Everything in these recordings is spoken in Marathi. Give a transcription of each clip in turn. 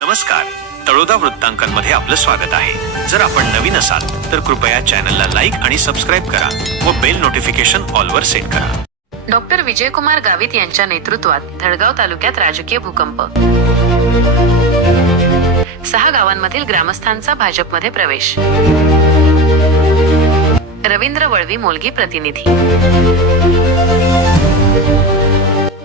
नमस्कार, तळोदा वृत्तांकनमध्ये आपलं स्वागत आहे। जर आपण नवीन असाल तर कृपया चॅनलला लाईक आणि सबस्क्राइब करा व बेल नोटिफिकेशन ऑल वर सेट करा। डॉक्टर विजयकुमार गावित यांच्या नेतृत्वात धडगाव तालुक्यात राजकीय भूकंप। 6 गावांमधील ग्रामस्थांचा भाजपमध्ये प्रवेश। रवींद्र वळवी मोलगी प्रतिनिधी।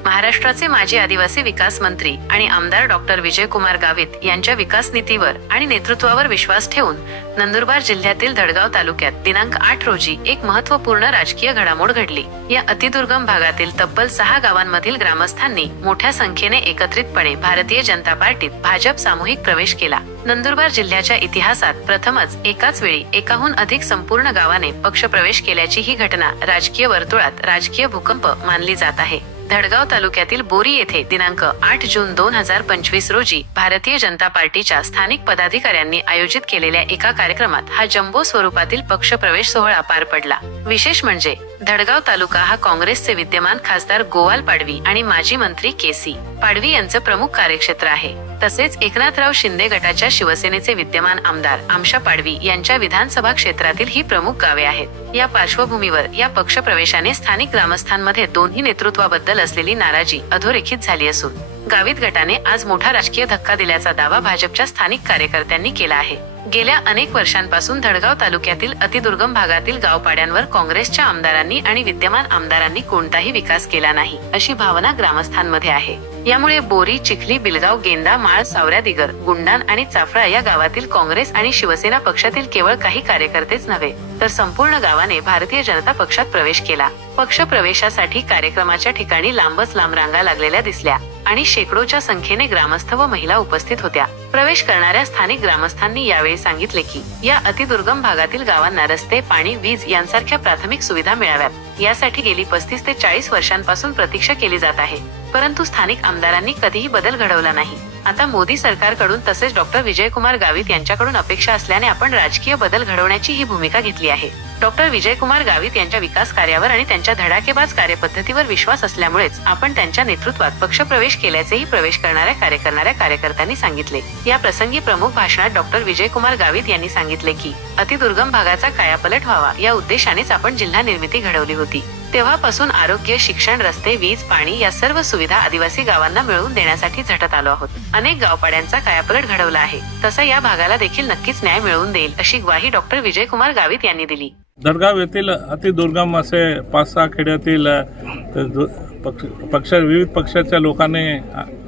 महाराष्ट्राचे माजी आदिवासी विकास मंत्री आणि आमदार डॉक्टर विजयकुमार गावित यांच्या विकास नीतीवर आणि नेतृत्वावर विश्वास ठेवून नंदुरबार जिल्ह्यातील धडगाव तालुक्यात दिनांक 8 रोजी एक महत्त्वपूर्ण राजकीय घडामोड घडली। या अतिदुर्गम भागातील तब्बल 6 गावांमधील ग्रामस्थांनी मोठ्या संख्येने एकत्रितपणे भारतीय जनता पार्टीत भाजप सामूहिक प्रवेश केला। नंदुरबार जिल्ह्याच्या इतिहासात प्रथमच एकाच वेळी एकाहून अधिक संपूर्ण गावाने पक्षप्रवेश केल्याची ही घटना राजकीय वर्तुळात राजकीय भूकंप मानली जात आहे। धडगाव तालुक्यातील बोरी येथे दिनांक 8 जून 2025 रोजी भारतीय जनता पार्टीच्या स्थानिक पदाधिकाऱ्यांनी आयोजित केलेल्या एका कार्यक्रमात हा जम्बो स्वरूपातील पक्षप्रवेश सोहळा पार पडला। विशेष म्हणजे धडगाव तालुका हा काँग्रेसचे विद्यमान खासदार गोवाल पाडवी आणि माजी मंत्री केसी पाडवी यांचे प्रमुख कार्यक्षेत्र आहे। तसेच एकनाथराव शिंदे गटाच्या शिवसेनेचे विद्यमान आमदार आमशा पाडवी यांच्या विधानसभा क्षेत्रातील ही प्रमुख गावे आहेत। या पार्श्वभूमीवर या पक्षप्रवेशाने स्थानिक ग्रामस्थांमध्ये दोन्ही नेतृत्वाबद्दल असलेली नाराजी अधोरेखित झाली असून गावित गटाने आज मोठा राजकीय धक्का दिल्याचा दावा भाजपच्या स्थानिक कार्यकर्त्यांनी केला आहे। गेल्या अनेक वर्षांपासून धडगाव तालुक्यातील अतिदुर्गम भागातील गावपाड्यांवर काँग्रेसच्या आमदारांनी आणि विद्यमान आमदारांनी कोणताही विकास केला नाही अशी भावना ग्रामस्थांमध्ये आहे। यामुळे बोरी, चिखली, बिलगाव, गेंदा, माळ, सावऱ्या दिगर, गुंडान आणि चाफळा या गावातील काँग्रेस आणि शिवसेना पक्षातील केवळ काही कार्यकर्तेच नव्हे तर संपूर्ण गावाने भारतीय जनता पक्षात प्रवेश केला। पक्ष प्रवेशासाठी कार्यक्रमाच्या ठिकाणी लांबच लांब रांगा लागलेल्या दिसल्या आणि शेकडोच्या संख्येने ग्रामस्थ व महिला उपस्थित होत्या। प्रवेश करणाऱ्या स्थानिक ग्रामस्थांनी यावेळी सांगितले की या अतिदुर्गम भागातील गावांना रस्ते, पाणी, वीज यांसारख्या प्राथमिक सुविधा मिळाव्यात यासाठी गेली 35 ते 40 वर्षांपासून प्रतीक्षा केली जात आहे, परंतु स्थानिक आमदारांनी कधीही बदल घडवला नाही। आता मोदी सरकारकडून तसेच डॉक्टर विजयकुमार गावित यांच्याकडून अपेक्षा असल्याने आपण राजकीय बदल घडवण्याची ही भूमिका घेतली आहे। डॉक्टर विजयकुमार गावित यांच्या विकास कार्यावर आणि त्यांच्या धडाकेबाज कार्यपद्धतीवर विश्वास असल्यामुळेच आपण त्यांच्या नेतृत्वात पक्षप्रवेश केल्याचेही प्रवेश करणाऱ्या कार्यकर्त्यांनी सांगितले। या प्रसंगी प्रमुख भाषणात डॉक्टर विजयकुमार गावित यांनी सांगितले की अतिदुर्गम भागाचा कायापालट व्हावा या उद्देशानेच आपण जिल्हा निर्मिती घडवली होती। तेव्हापासून आरोग्य, शिक्षण, रस्ते, वीज, पाणी या सर्व सुविधा आदिवासी गावांना मिळवून देण्यासाठी झटत आलो आहोत। अनेक गावपाड्यांचा कायापालट घडवला आहे, तसा या भागाला देखील नक्कीच न्याय मिळवून देईल अशी ग्वाही डॉक्टर विजयकुमार गावित यांनी दिली। धडगाव येथील अतिदुर्गम असे 5-6 खेड्यातील विविध पक्षाच्या लोकांनी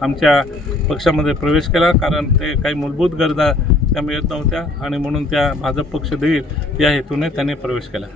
आमच्या पक्षामध्ये प्रवेश केला, कारण ते काही मूलभूत गरजा त्या मिळत नव्हत्या आणि म्हणून त्या भाजप पक्ष देईल या हेतूने त्यांनी प्रवेश केला।